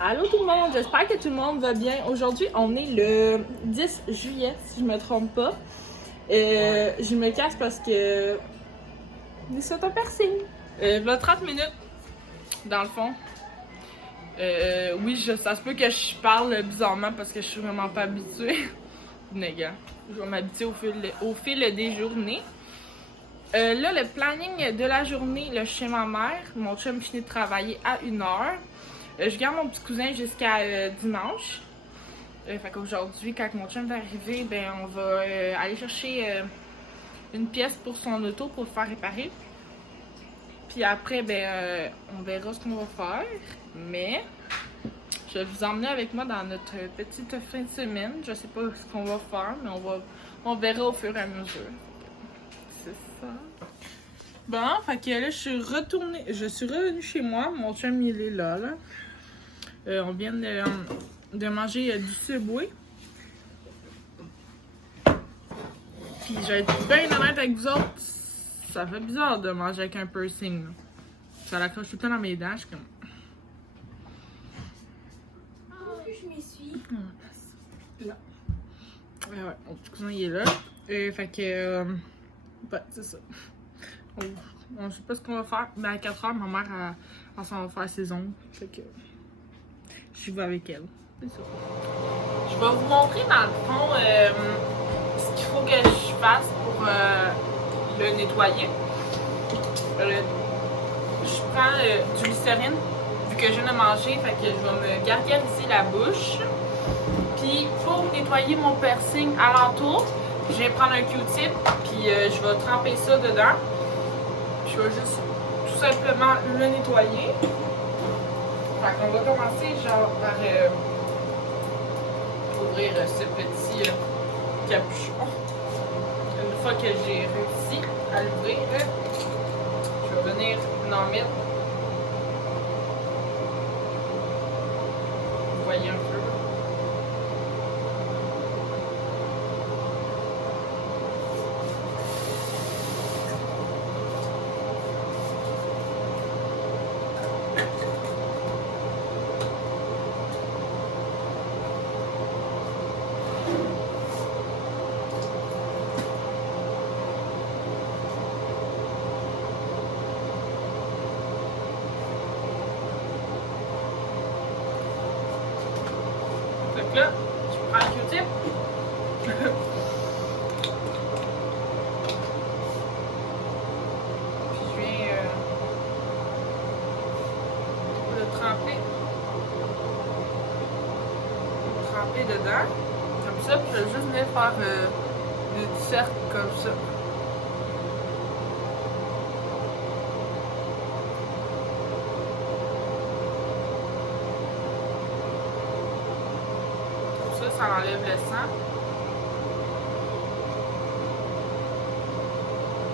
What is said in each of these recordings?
Allô tout le monde, j'espère que tout le monde va bien. Aujourd'hui, on est le 10 juillet, si je me trompe pas. Je me casse parce que c'est un piercing. Voilà 30 minutes, dans le fond. Oui, ça se peut que je parle bizarrement parce que je suis vraiment pas habituée. Négat. Je vais m'habituer au fil des journées. Là, le planning de la journée, là, chez ma mère, mon chum finit de travailler à 1h. Je garde mon petit cousin jusqu'à dimanche. Fait qu'aujourd'hui, quand mon chum va arriver, ben on va aller chercher une pièce pour son auto pour le faire réparer. Puis après, ben on verra ce qu'on va faire. Mais je vais vous emmener avec moi dans notre petite fin de semaine. Je sais pas ce qu'on va faire, mais on verra au fur et à mesure. C'est ça. Bon, fait que là, je suis revenue chez moi. Mon chum, il est là. On vient de manger du Subway. Puis je vais être bien honnête avec vous autres, ça fait bizarre de manger avec un piercing. Là. Ça l'accroche tout le temps dans mes dents, je suis comme... Je m'y suis. Là. Ouais, mon petit cousin il est là. Fait que... ouais, c'est ça. On sait pas ce qu'on va faire, mais à 4h, ma mère, elle s'en va faire ses ongles. Fait que... je vais avec elle. C'est ça. Je vais vous montrer dans le fond ce qu'il faut que je fasse pour le nettoyer. Je prends du glycérine, vu que je viens de manger, fait que je vais me gargariser la bouche. Puis pour nettoyer mon piercing alentour, je vais prendre un Q-tip, puis je vais tremper ça dedans. Puis je vais juste tout simplement le nettoyer. Fait qu'on va commencer genre par ouvrir ce petit capuchon. Une fois que j'ai réussi à l'ouvrir, je vais venir en mettre. Vous voyez un peu. Donc là, je prends un Q-tip. Puis je viens le tremper dedans. Comme ça, puis je vais juste venir faire des cercles comme ça. Ça enlève le sang.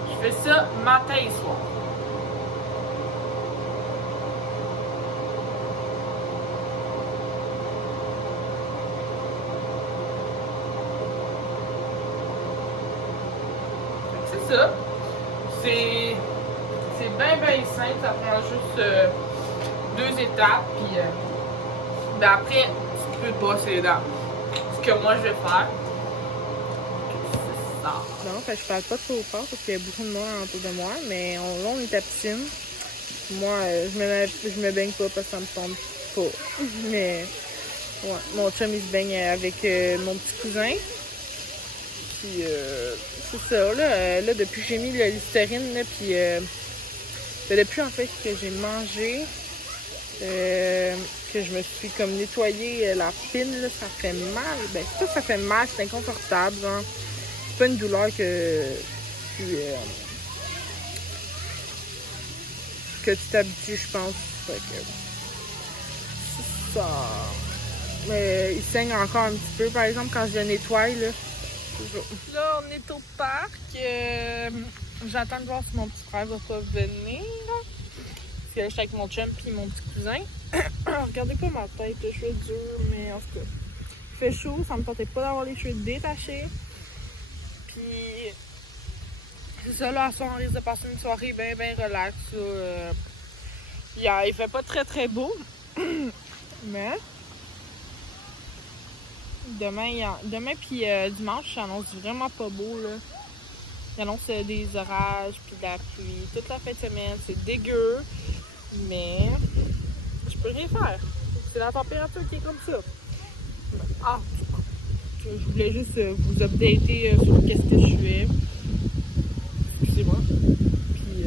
Je fais ça matin et soir. C'est ça. C'est bien simple. Ça prend juste 2 étapes. Puis ben après, tu peux te brosser les dents. Que moi je vais faire. C'est ça. Non, fait que je parle pas trop fort parce qu'il y a beaucoup de monde autour de moi, mais là on est à piscine. Moi, je me baigne pas parce que ça me tombe pas. Mais ouais, mon chum il se baigne avec mon petit cousin. Puis c'est ça, là depuis que j'ai mis le Listerine, là, puis depuis en fait que j'ai mangé, que je me suis comme nettoyé la pine, là, ça fait mal. Ben, c'est pas que ça fait mal, c'est inconfortable, genre. C'est pas une douleur que tu t'habitues, je pense. Fait que c'est ça. Mais il saigne encore un petit peu, par exemple, quand je le nettoie, là. Toujours. Là, on est au parc. J'attends de voir si mon petit frère va pas venir. Parce que là, je suis avec mon chum et mon petit cousin. Regardez pas ma tête, les cheveux durs, mais en tout cas. Il fait chaud, ça me tentait pas d'avoir les cheveux détachés. Puis, c'est ça, là, à soir, on risque de passer une soirée bien relax. Il fait pas très beau. Mais demain puis dimanche, ça annonce vraiment pas beau, là. Il annonce des orages puis de la pluie toute la fin de semaine. C'est dégueu, mais je peux rien faire. C'est la température qui est comme ça. Ah, je voulais juste vous updater sur qu'est-ce que je fais. Excusez-moi. Puis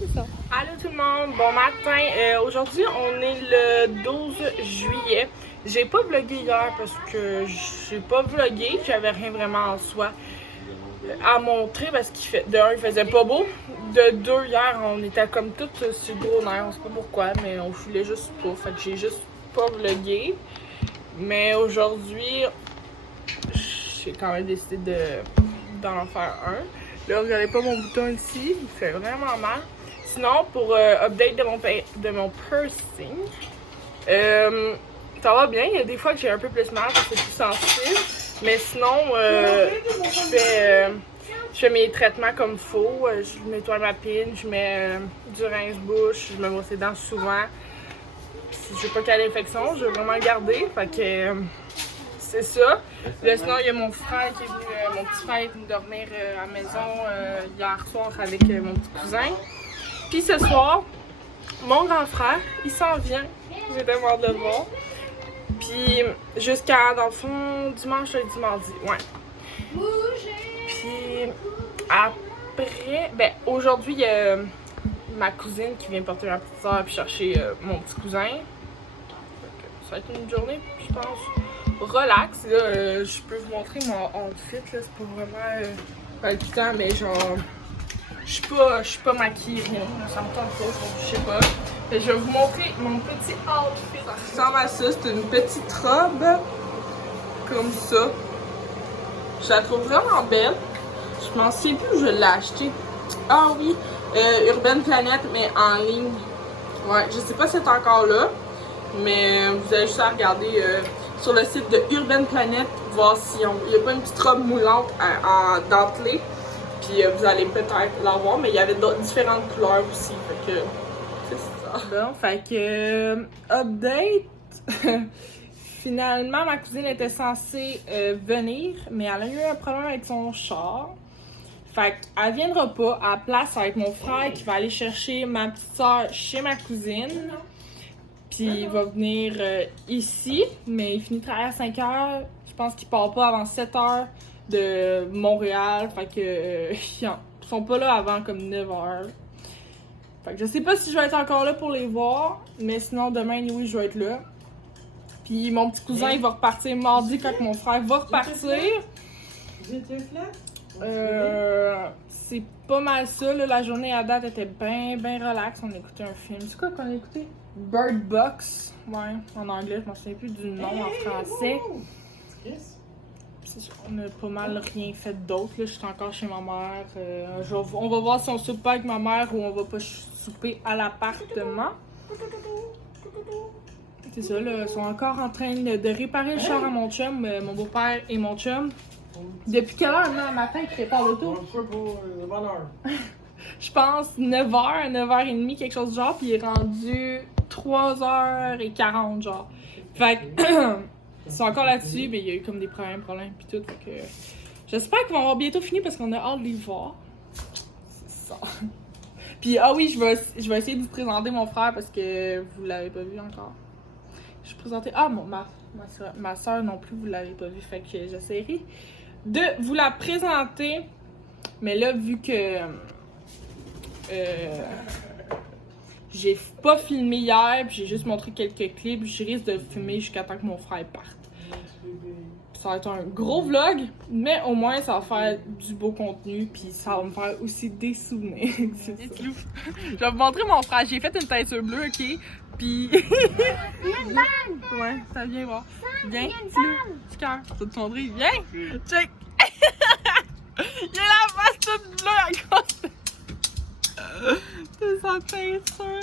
c'est ça. Allô tout le monde, bon matin. Aujourd'hui, on est le 12 juillet. J'ai pas vlogué hier parce que j'ai pas vlogué, j'avais rien vraiment en soi à montrer parce qu'il fait, de un, il faisait pas beau, de deux, hier, on était comme toutes sur le gros nerf, on sait pas pourquoi, mais on voulait juste pas, fait que j'ai juste pas vlogué. Mais aujourd'hui, j'ai quand même décidé d'en faire un. Là, regardez pas mon bouton ici, il fait vraiment mal. Sinon, pour update de mon piercing, ça va bien. Il y a des fois que j'ai un peu plus mal parce que c'est plus sensible. Mais sinon, je fais mes traitements comme il faut. Je nettoie ma pine, je mets du rince-bouche, je me brosse les dents souvent. Si je veux pas qu'il y ait l'infection, je veux vraiment le garder. Fait que c'est ça. Là, sinon, il y a mon frère qui est venu, mon petit frère est venu dormir à la maison hier soir avec mon petit cousin. Puis ce soir, mon grand frère, il s'en vient. J'ai tellement hâte de le voir. Puis jusqu'à, dans le fond, dimanche, lundi, mardi. Ouais. Puis après, ben aujourd'hui, il y a ma cousine qui vient porter ma petite soeur puis chercher mon petit cousin. Ça va être une journée, je pense, relax. Là, je peux vous montrer mon outfit, là, c'est pas vraiment palpitant, mais genre, je suis pas maquillée, rien. Ça me tente pas, je sais pas. Et je vais vous montrer mon petit outfit. Ça ressemble à ça, c'est une petite robe, comme ça. Je la trouve vraiment belle. Je m'en sais plus où je l'ai acheté. Ah oui, Urban Planet, mais en ligne. Ouais, je sais pas si c'est encore là, mais vous allez juste à regarder sur le site de Urban Planet, voir si il n'y a pas une petite robe moulante en dentelée. Puis vous allez peut-être l'avoir, mais il y avait différentes couleurs aussi. Fait que c'est ça. Bon, fait que update. Finalement, ma cousine était censée venir, mais elle a eu un problème avec son char. Fait qu'elle viendra pas. À la place, ça va être mon frère qui va aller chercher ma petite soeur chez ma cousine. Puis il va venir ici, mais il finit de travailler à 5 h. Je pense qu'il part pas avant 7 h de Montréal. Fait que ils sont pas là avant comme 9 h. Fait que je sais pas si je vais être encore là pour les voir, mais sinon demain, oui, je vais être là. Puis mon petit cousin, il va repartir mardi quand mon frère va repartir. C'est pas mal ça, là. La journée à date était bien relax. On a écouté un film. C'est quoi qu'on a écouté? Bird Box. Ouais, en anglais, je m'en souviens plus du nom en français. On a pas mal rien fait d'autre. Je suis encore chez ma mère. On va voir si on soupe pas avec ma mère ou on va pas souper à l'appartement. C'est ça, là, ils sont encore en train de réparer le char à mon chum, mon beau-père et mon chum. Depuis quelle heure, là, le matin, qu'ils réparent l'auto? Je pense 9h, 9h30, quelque chose du genre, puis il est rendu 3h40, genre. Fait que, ils sont encore là-dessus, mais il y a eu comme des problèmes, puis tout. Fait que, j'espère qu'ils vont avoir bientôt fini parce qu'on a hâte de les voir. C'est ça. Puis, ah oui, je vais essayer de vous présenter mon frère parce que vous l'avez pas vu encore. Je vais présenter. Ah, ma soeur non plus, vous l'avez pas vu. Fait que j'essaierai de vous la présenter. Mais là, vu que j'ai pas filmé hier, puis j'ai juste montré quelques clips, je risque de filmer jusqu'à temps que mon frère parte. Ça va être un gros vlog, mais au moins ça va faire du beau contenu, puis ça va me faire aussi des souvenirs. C'est ça. Je vais vous montrer mon frère. J'ai fait une teinture bleue, ok? Puis. Ouais, ça vient voir. Viens, petit cœur. Ça te montrer. Viens! Check! Il a la face toute bleue à cause de sa teinture.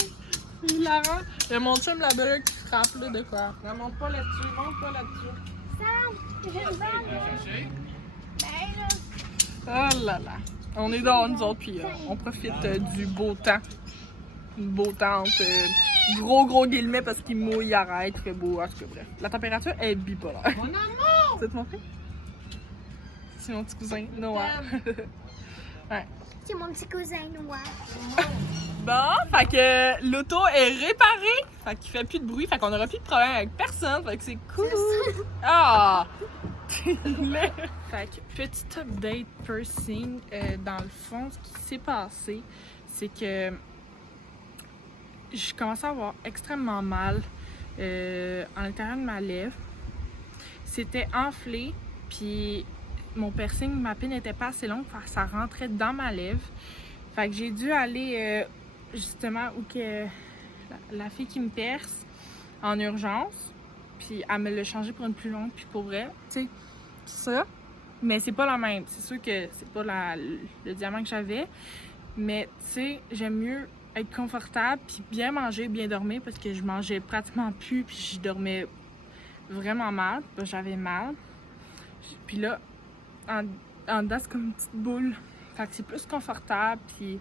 C'est hilarant. Il y a mon chum là-bas là, qui frappe là, de quoi. Non, monte pas là-dessus, monte pas là-dessus. Oh là là. On est dehors nous autres, puis on profite du beau temps. Une beau temps entre Gros guillemets parce qu'il mouille, arrête, il fait beau, en tout cas, bref. La température est bipolaire. Mon amour! Tu veux te montrer? C'est mon petit cousin, Noah. C'est mon petit cousin Noah. Bon, fait que l'auto est réparée. Fait qu'il fait plus de bruit. Fait qu'on aura plus de problème avec personne. Fait que c'est cool. Ah! Fait que petit update piercing. Dans le fond, ce qui s'est passé, c'est que je commençais à avoir extrêmement mal à l'intérieur de ma lèvre. C'était enflé, puis mon piercing, ma pine n'était pas assez longue, ça rentrait dans ma lèvre. Fait que j'ai dû aller justement où que la fille qui me perce en urgence, puis elle me l'a changé pour une plus longue, puis pour vrai, tu sais, ça. Mais c'est pas la même. C'est sûr que c'est pas le diamant que j'avais, mais tu sais, j'aime mieux être confortable, puis bien manger, bien dormir, parce que je mangeais pratiquement plus, puis je dormais vraiment mal, j'avais mal. Puis là, en dedans, c'est comme une petite boule. Fait que c'est plus confortable, puis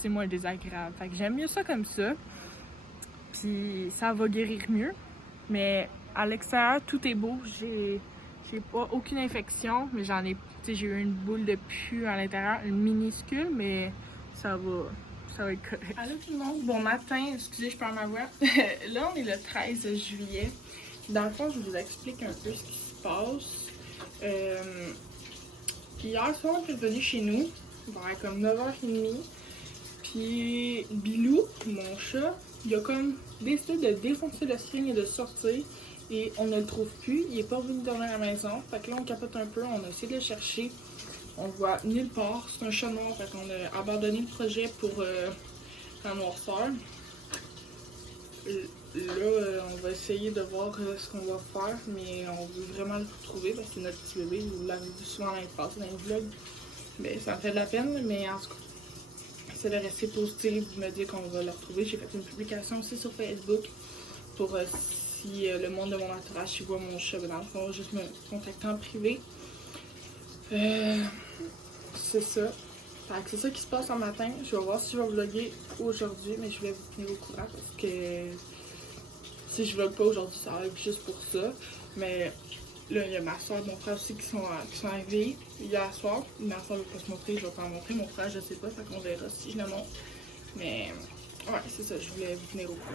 c'est moins désagréable. Fait que j'aime mieux ça comme ça. Puis ça va guérir mieux. Mais à l'extérieur, tout est beau. J'ai pas aucune infection, mais j'en ai. Tu sais, j'ai eu une boule de pus à l'intérieur, une minuscule, mais ça va être correct. Allô tout le monde, bon matin, excusez, je perds ma voix. Là, on est le 13 juillet. Dans le fond, je vous explique un peu ce qui se passe. Hier soir, on est revenu chez nous, vers comme 9h30. Puis Bilou, mon chat, il a comme décidé de défoncer le string et de sortir. Et on ne le trouve plus. Il est pas revenu dormir à la maison. Fait que là, on capote un peu. On a essayé de le chercher. On le voit nulle part. C'est un chat noir. Fait qu'on a abandonné le projet pour la noirceur. Là, on va essayer de voir ce qu'on va faire. Mais on veut vraiment le retrouver parce que c'est notre petit bébé. Vous l'avez vu souvent l'année passée dans les vlogs. Mais ça me fait de la peine. Mais en tout cas, c'est de rester positif. De me dire qu'on va le retrouver. J'ai fait une publication aussi sur Facebook pour si le monde de mon entourage voit mon chat, dans le fond, juste me contacter en privé. C'est ça. Fait que c'est ça qui se passe en matin. Je vais voir si je vais vlogger aujourd'hui, mais je vais vous tenir au courant parce que si je vlog pas aujourd'hui, ça va être juste pour ça. Mais là, il y a ma soeur et mon frère aussi qui sont arrivés hier soir. Ma soeur ne veut pas se montrer, je vais pas en montrer. Mon frère, je sais pas, fait qu'on verra si je le montre. Mais ouais, c'est ça, je voulais vous tenir au courant.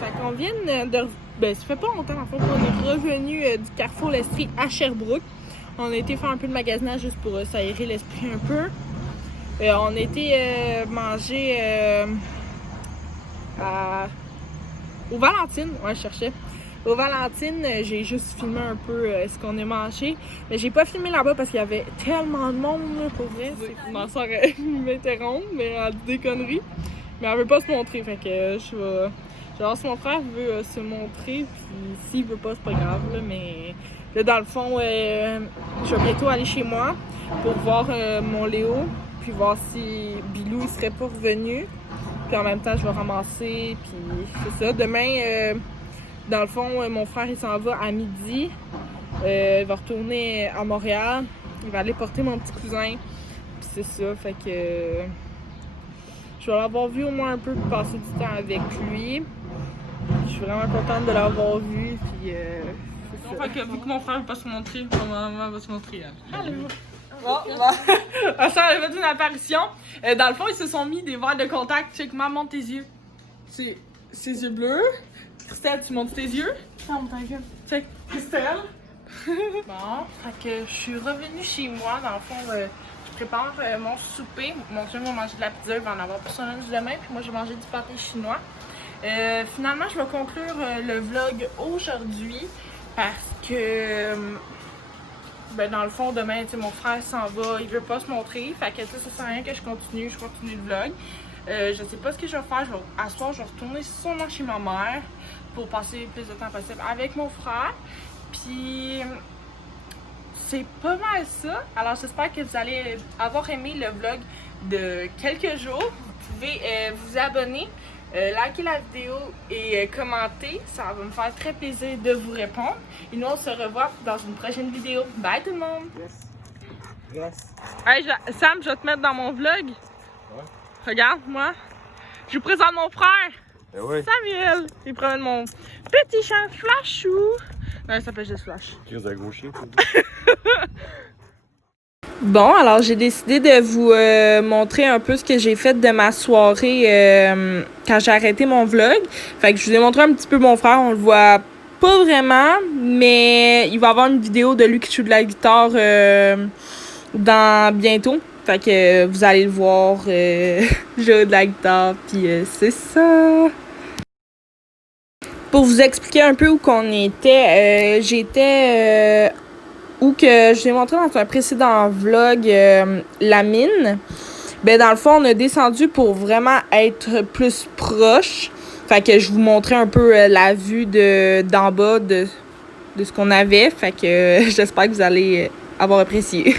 Fait qu'on vient de... Ben, ça fait pas longtemps, en fait, qu'on est revenu du Carrefour L'Estrie à Sherbrooke. On a été faire un peu de magasinage juste pour s'aérer l'esprit un peu. On a été manger au Valentine. Ouais, je cherchais. Au Valentine, j'ai juste filmé un peu ce qu'on a mangé. Mais j'ai pas filmé là-bas parce qu'il y avait tellement de monde, là, pour vrai. Ma soeur m'interrompt, mais elle dit des conneries. Mais elle veut pas se montrer, fait que je vais... Genre, si mon frère veut se montrer, puis s'il veut pas, c'est pas grave, là, mais là, dans le fond, je vais bientôt aller chez moi pour voir mon Léo, puis voir si Bilou il serait pas revenu. Puis en même temps, je vais ramasser, puis c'est ça. Demain, dans le fond, mon frère, il s'en va à midi. Il va retourner à Montréal. Il va aller porter mon petit cousin, puis c'est ça, fait que... je vais l'avoir vu au moins un peu pour passer du temps avec lui. Je suis vraiment contente de l'avoir vu, puis c'est ça. Fait que vu que mon frère veut pas se montrer, ma maman va se montrer. Allô! Bon, ça a fait une apparition. Dans le fond, ils se sont mis des verres de contact. Check, maman, monte tes yeux. C'est ses yeux bleus. Christelle, tu montes tes yeux? Ferme ta gueule. Check, Christelle. Bon, fait que je suis revenue chez moi. Dans le fond, je prépare mon souper. Mon chum va manger de la pizza, il va en avoir pour son lunch demain. Puis moi, je vais manger du pâté chinois. Finalement, je vais conclure le vlog aujourd'hui parce que, ben, dans le fond, demain, mon frère s'en va, il veut pas se montrer. Fait que ça sert à rien que je continue le vlog. Je sais pas ce que je vais faire. À ce soir, je vais retourner sûrement chez ma mère pour passer le plus de temps possible avec mon frère. Puis, c'est pas mal ça. Alors, j'espère que vous allez avoir aimé le vlog de quelques jours. Vous pouvez vous abonner, liker la vidéo et commenter. Ça va me faire très plaisir de vous répondre. Et nous, on se revoit dans une prochaine vidéo. Bye tout le monde! Yes. Yes. Hey, Sam, je vais te mettre dans mon vlog. Ouais. Regarde, moi, je vous présente mon frère, Eh oui. Samuel. Il promène mon petit chien Flashou. Non, il s'appelle juste Flash. Crise de gros chien. Bon, alors j'ai décidé de vous montrer un peu ce que j'ai fait de ma soirée quand j'ai arrêté mon vlog. Fait que je vous ai montré un petit peu mon frère, on le voit pas vraiment, mais il va y avoir une vidéo de lui qui joue de la guitare dans bientôt. Fait que vous allez le voir jouer de la guitare, puis c'est ça. Pour vous expliquer un peu où qu'on était, j'étais où que je vous ai montré dans un précédent vlog la mine. Ben dans le fond, on a descendu pour vraiment être plus proche. Fait que je vous montrais un peu la vue d'en bas de ce qu'on avait. Fait que j'espère que vous allez avoir apprécié.